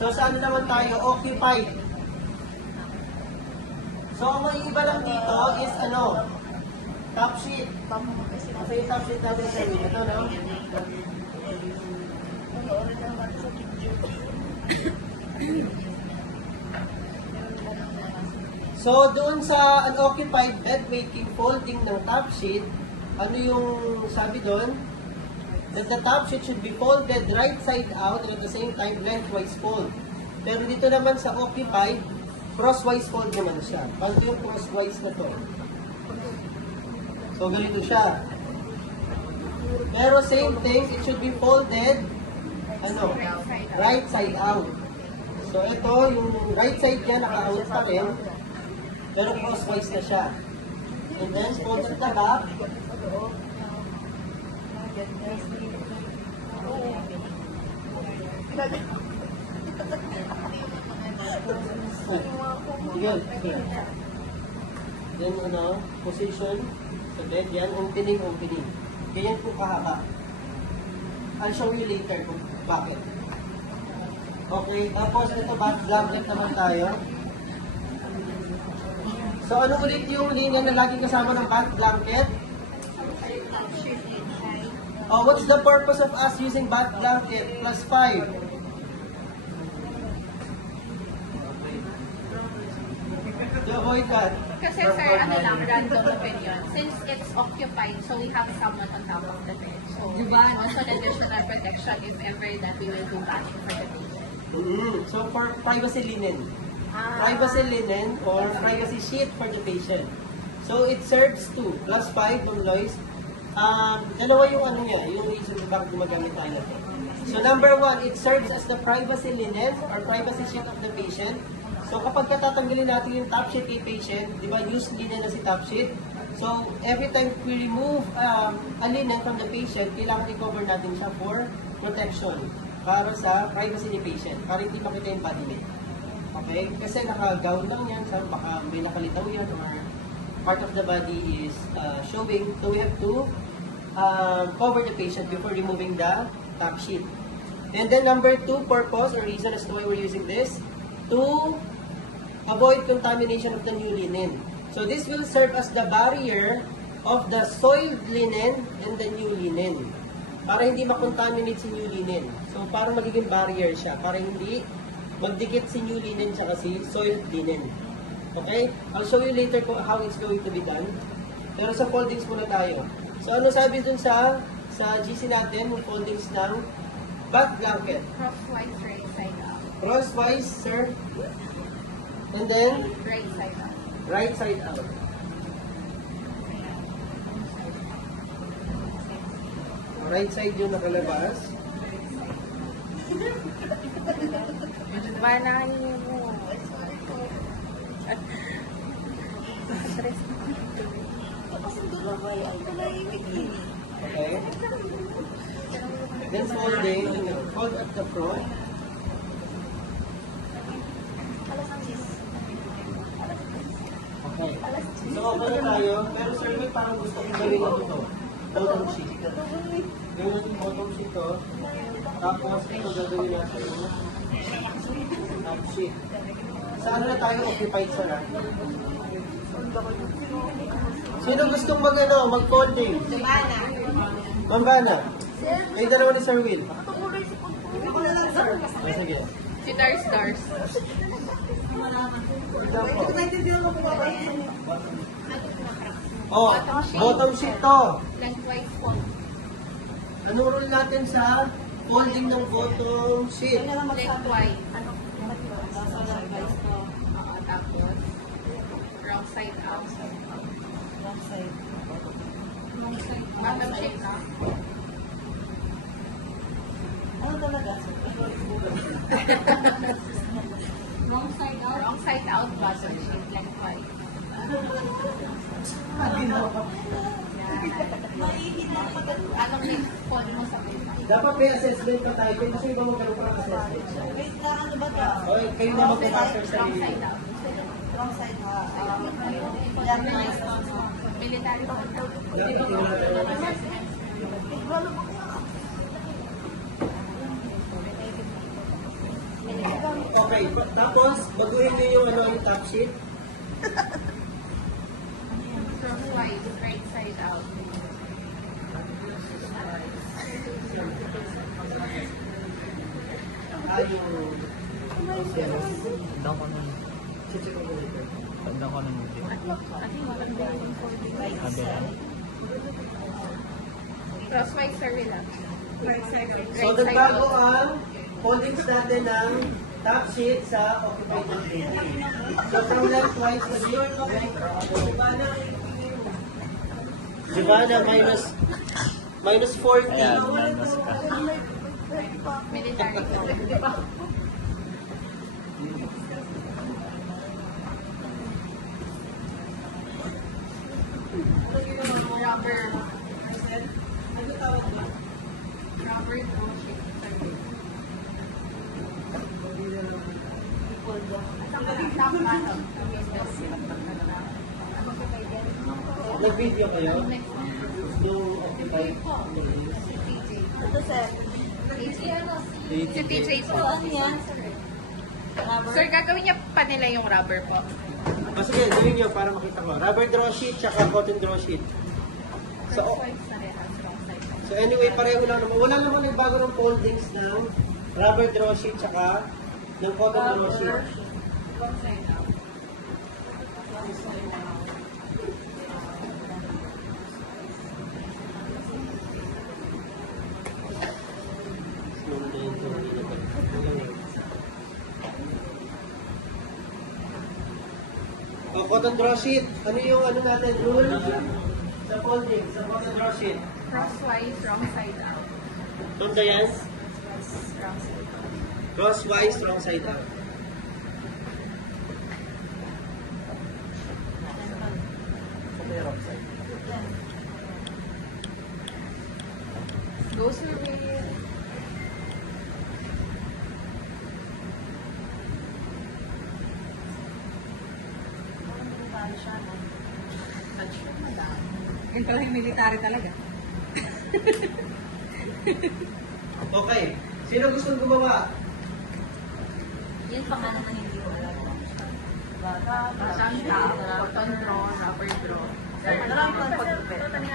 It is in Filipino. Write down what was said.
So, sa ano naman tayo? Occupied. So, ang maiiba lang dito is ano? Top sheet. Kasi yung top sheet natin sa ito, no? So, doon sa unoccupied bed making folding ng top sheet, ano yung sabi doon? That the top sheet should be folded right side out and at the same time lengthwise fold. Pero dito naman sa occupied, crosswise fold naman siya. Paano yung crosswise na to? So, ganito siya. Pero same thing, it should be folded ano? Right side out. So, ito, yung right side niya naka-out pa rin, pero crosswise na siya. And then, fold at the back. Yan. Then, ano, position sa bed, yan, opening. Ganyan po kahaba. I'll show you later kung bakit. Okay, tapos ito back blanket naman tayo. So, ano ulit yung linya na laging kasama ng back blanket? Oh, what's the purpose of us using back blanket plus 5? To avoid that. Kasi sir, ano lang, random opinion. Since it's occupied, so we have someone on top of the bed. So, also an additional protection if ever that we will do bashing for the patient. So, for privacy linen. Privacy linen or privacy sheet for the patient. So, it serves to plus 5 from Lois. Dalawa yung ano niya, yung reason kung bakit gumagamit tayo natin. So, number 1, it serves as the privacy linen or privacy sheet of the patient. So, kapag tatanggalin natin yung top sheet kay patient, di ba, use linen na si top sheet. So, every time we remove a linen from the patient, kailangan i-cover natin siya for protection para sa privacy ni patient, para hindi makita yung body weight. Okay? Kasi naka-gown lang yan, so baka may nakalitaw yan or part of the body is showing. So, we have to cover the patient before removing the top sheet. And then, number 2 purpose or reason as to why we're using this, to avoid contamination of the new linen. So this will serve as the barrier of the soiled linen and the new linen. Para hindi makontaminate si new linen. So para magiging barrier siya. Para hindi magdikit si new linen tsaka si soiled linen. Okay? I'll show you later how it's going to be done. Pero sa foldings muna tayo. So ano sabi dun sa GC natin, yung foldings ng back blanket? Crosswise, right side out. Crosswise, sir. And then, Right side out. right side out. Right side yung nakalabas. Manahin mo. Okay. Then folding, fold at the front. Okay. So, okay na tayo. Pero sir, may parang gusto kong gawin na ito. Bottom sheet. Gawin natin bottom sheet to. Tapos, ito gagawin natin yung top sheet. Saan na tayo occupied sa na? Sino gustong mag-folding? Ma'am Bana. May dalawa ni Sir Will. Sige. Si Dars. Oh, bottom sheet to. Lengthwise fold. Anong rule natin sa folding ng bottom sheet? Lengthwise. Tapos, wrong side out. Wrong side. Bottom sheet na. Ano talaga? Wrong side out, bottom sheet, lengthwise. Anong may fold mo sa pita? Dapat may assessment pa tayo. Kasi iba magkaroon pa ng assessment siya. Wait na, ano ba ito? Okay, kayo na magpapastor sa Wrong iyo. side out. Wrong side ha. Military fold. Dapat yung Wala Okay, tapos baguhin niyo yung ano yung top sheet. Crosswise, right side out. Yung Tanda ko nun. check ko dito. Tanda ko nun. Sabi lang. Crosswise, sir, relax. So, nagbago ang holdings natin ng top sheet sa occupied building. So, from left-wise, Giovanna minus 40. Ayan, minus ka. Military code. Rubber. Rubber draw sheet. Nag-video kayo? Next one. Yung occupied building. Ito, sir. Si TJ po. Ano yan? Sir, gagawin niya pa nila yung rubber po. Sige, gawin nyo para makita ko. Rubber draw sheet, tsaka cotton draw sheet. So, Crosswise na rin. Wrong side. So anyway, pareho lang naman. Wala naman nagbago ng foldings ng rubber draw sheet tsaka ng cotton draw sheet. Wrong side out. O, cotton draw sheet. Ano yung ano natin? Rule sa folding, sa cotton draw sheet. Crosswise, wrong side out. Tunda yan? Wrong side out. Crosswise, wrong side out. Go survey. Yung pala yung military talaga. Okay. Sino gustong gumawa? Yan pangalan na hindi ko alam. Siyang tao, cotton draw, rubber draw. Marami pang pagpapit.